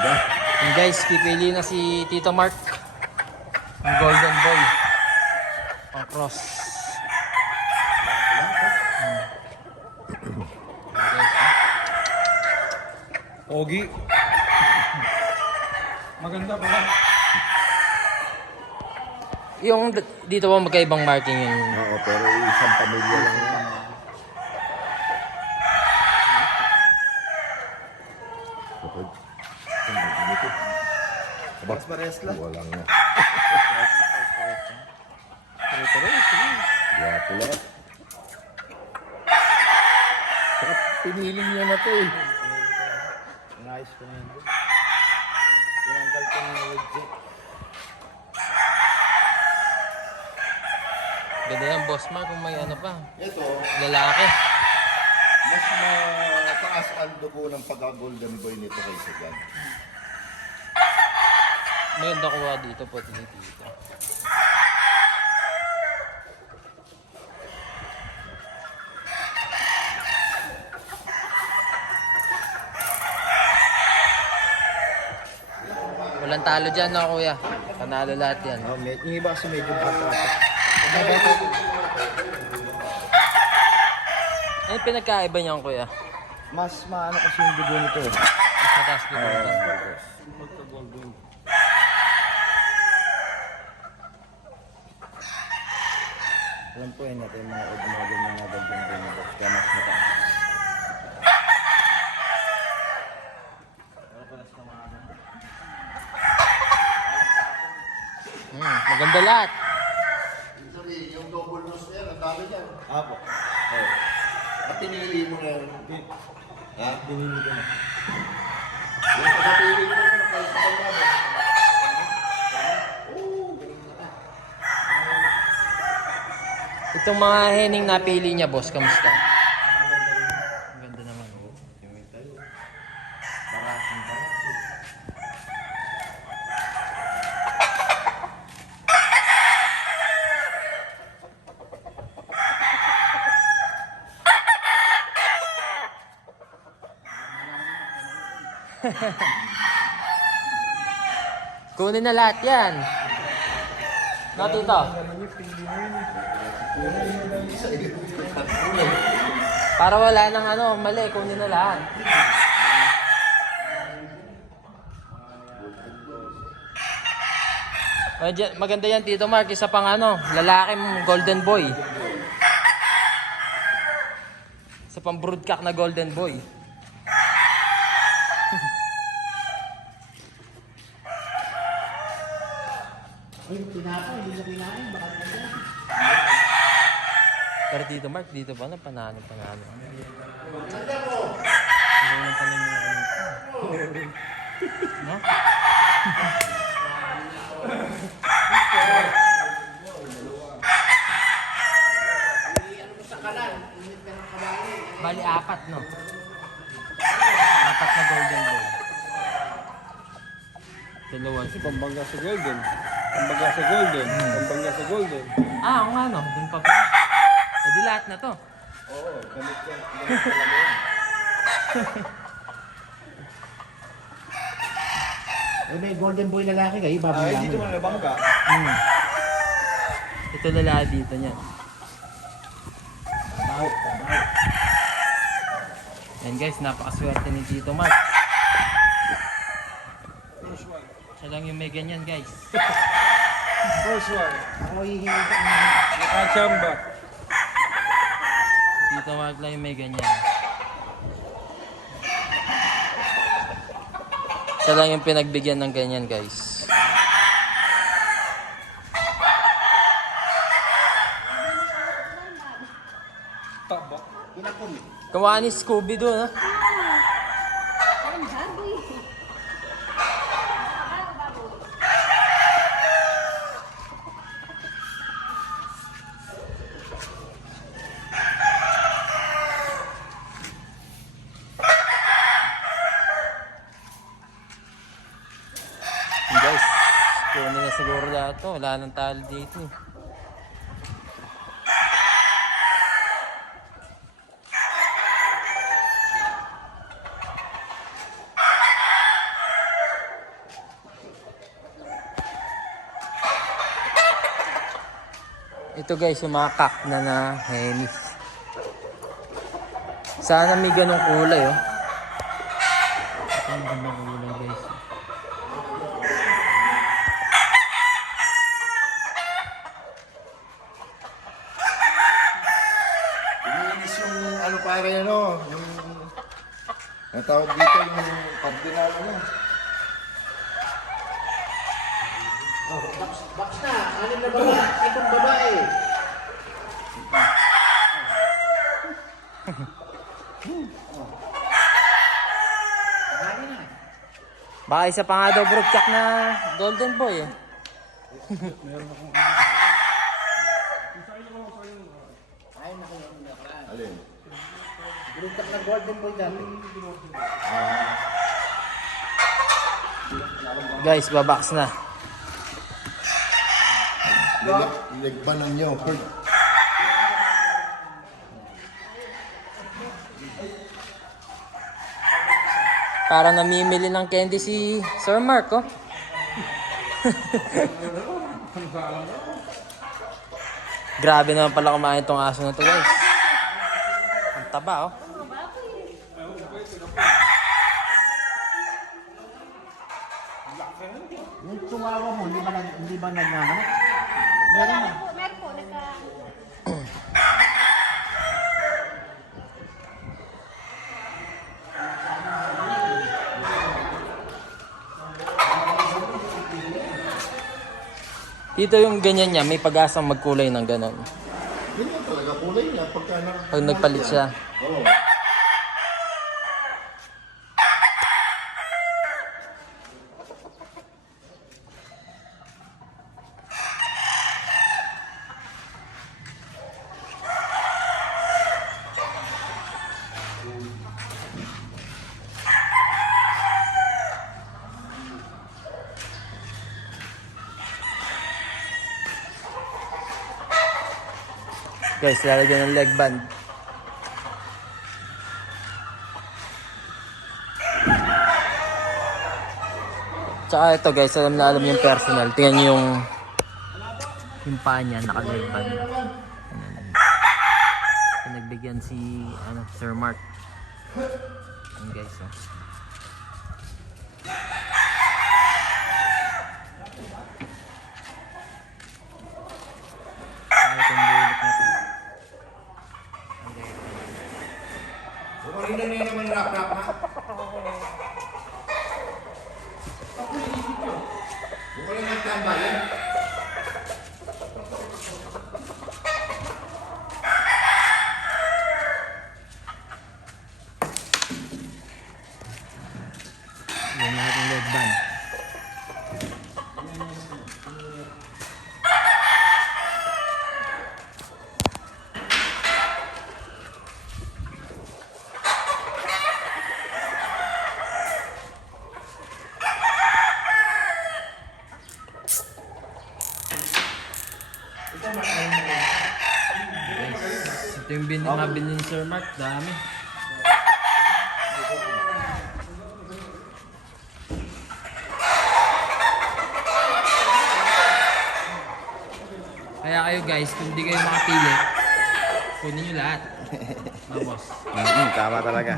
And guys, pipili na si Tito Mark. Ang golden boy. Ang cross. Ogi. Maganda pala. Yung dito ba magkaibang marking yun? Oo, pero isang pamilya lang yan. Kapag, ganito. Mas parehas lang. Walang nga. Wapo lang. Saka piniling niya na to eh. Nice ko na yun. Tinanggal ko na yung legit. Ganda yan, boss Mark, kung may ano pa. Ito, Lalaki. mas mataas ang dugo ng pagka-golden boy nito kaysa dyan. Maganda kuha dito po, dito. Walang talo dyan, no, kuya? Panalo lahat yan. Oh, yung iba kasi medyo bata. Ano yung pinagkaiba niyan, kuya? Mas maano kasi yung dugo nito eh. Mas mataas dito. Alam po yan natin yung mga old model na mga golden boy nito. Kaya mas mataas. Maganda lahat. Sorry, yung double nose na yan, ang dami yan. Apo. Oh. At tinili mo na yan. Ha? Tinili ko na. Yung pagkapili mo na kayo sa pagkabot. Itong mga hening napili niya, boss, kamusta? Ang ganda naman. Kunin na lahat yan. No, Tito? Para wala nang ano, mali, kunin na lahat. Maganda yan, Tito Mark. Isa pang ano, lalaking golden boy. Isa pang broodcock na golden boy. Pero Tito Mark, dito pa na panalo. Ano na pala yung no? Bali, apat, no? Apat na golden boy. Dalawa. Kasi pambangga sa golden. Pambangga sa golden. Pambangga sa golden. Ah, ako nga, no? Dun pa pa. Eh, di lahat na to. Oo, galit yan. Galit talaga yan. Eh, may golden boy lalaki kayo, babae. Ay, dito mo nabangga. Ito lalaki dito niyan. Yan guys, napakaswerte ni Tito Mark. Siya lang yung may ganyan guys. First one. Ako hihingi ka Nakachamba. Tito Mark lang yung may ganyan. Siya lang yung pinagbigyan ng ganyan guys. Taba. Kawa ni Scooby doon, ha? Guys, kunin na siguro lahat to. Wala nang talo dito eh. Ito guys, yung mga kak na henis. Sana may ganong kulay, oh. Ito yung gandang kulay guys. Iniinis yung ano pare ano, yung natawag dito yung cardinal ano. Oh, box na. Anim na baba. Itong babae. Baka isa pa nga daw broodcock na golden boy, eh. Alin? Grutak na golden boy dati. Guys, babox na. Nagbanan nyo. Para namimili ng candy si Sir Mark, oh. Grabe naman pala kumain tong aso na to, guys. Ang taba, oh. Yung chihuahua mo, hindi ba naghahanap? Meron na. Meron po, Dito yung ganyan niya, may pag-asang magkulay ng ganon. Ganyan talaga kulay niya pagka Pag nagpalit siya. Oo. Guys, lalagyan ng leg band. Tsaka ito guys, alam na alam yung personal. Tingnan nyo yung paa niya, naka-leg band. Pinagbigyan si Sir Mark. Ayan guys, oh. Itong bulik na ito. Kanina niya naman rap-rap ha? Wala nang tambayan. Yan lahat yung leg band. Ito yung nabili ni Sir Mark, dami. Kaya kayo guys, kung di kayo makapili, kunin nyo lahat. Mga boss. Tama talaga.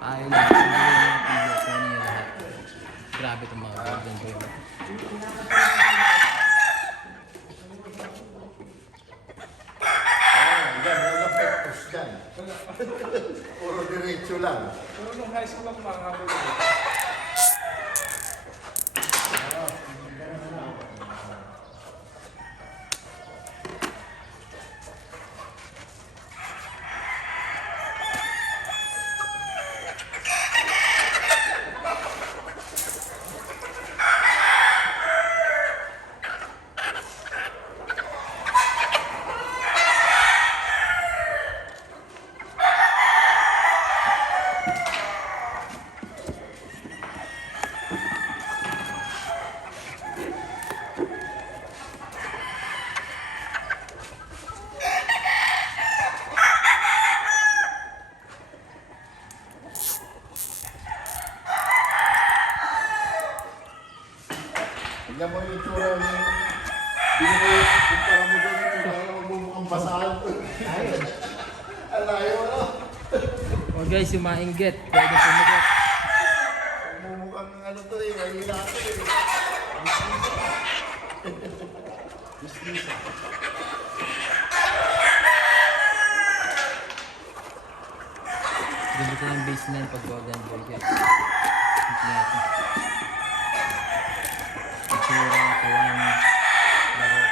Ayaw lang, kung di kayo makapili, kunin nyo lahat. Grabe itong mga golden boy. Diyan, wala pektos dyan. Puro diretso lang. Tingnan mo yung tsura mo. Kumpara mo doon yung kaya magmumukhang basahan. Alayo ano? Oh guys, yung mainggit. Pwede pumagat. Magmumukhang ano to eh. Malila to eh. Ganito yung base na yung pag golden boy guys. Kompleto. Itsura, kawan, laro.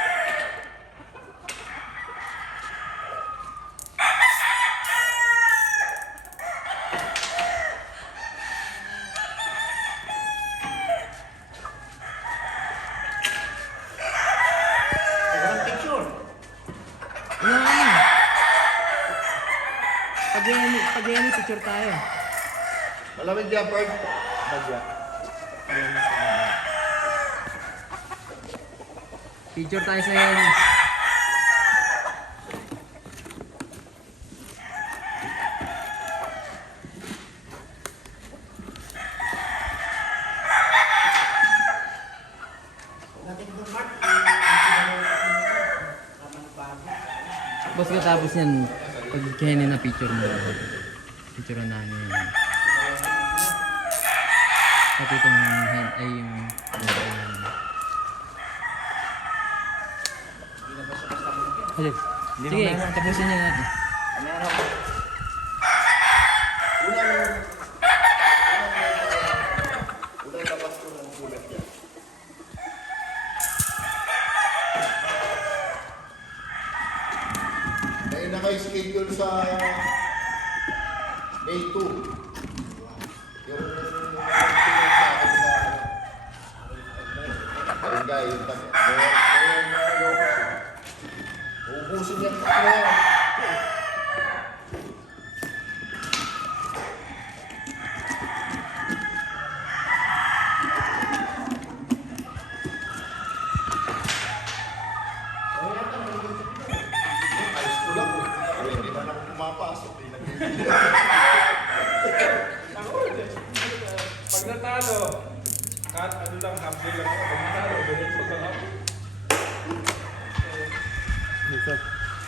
Walang picture. Ano? Pag yan, picture tayo. Malamig dyan, Bird. Bagya. Picture tayo sa yan. Natin doon, Mark. Boss, katapos yan, pag kaya na picture mo, picture na namin yun. Pati itong hand, ay yung Hello. Sige, tapusin niyo natin. Unang labas ko ng sulat yan. May naka-schedule sa May 2. Yung nagtingin sa akin sa barangay, yung ubusin niya pa na yan. Ayos ko lang. Hindi man ako pumapasok. Pag natalo, kahit ano lang, half day lang ako. Pag natalo, ganito ka lang.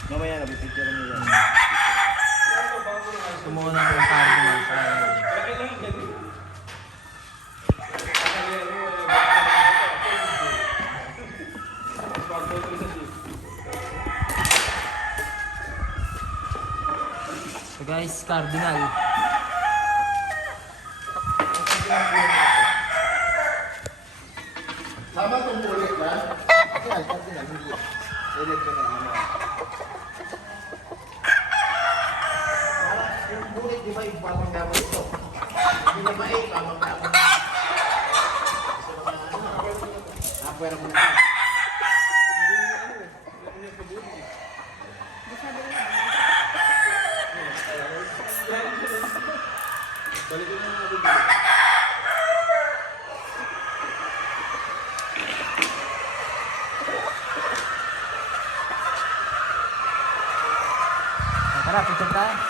Mamaya na, pipicture mo yan. Kumuha na ng cardinal sa Kaya lang, ganito. Kakalihan mo, baka pag-photo sa jeep. So guys, cardinal. Tama itong ulit na. Select ko na ano. Yung bulit, di ba yung pamang gamot ito? Hindi na maay, pamang gamot. Kasi mga ano, pwera mo na. Balik ko na mga bibili. Tara, picture tayo.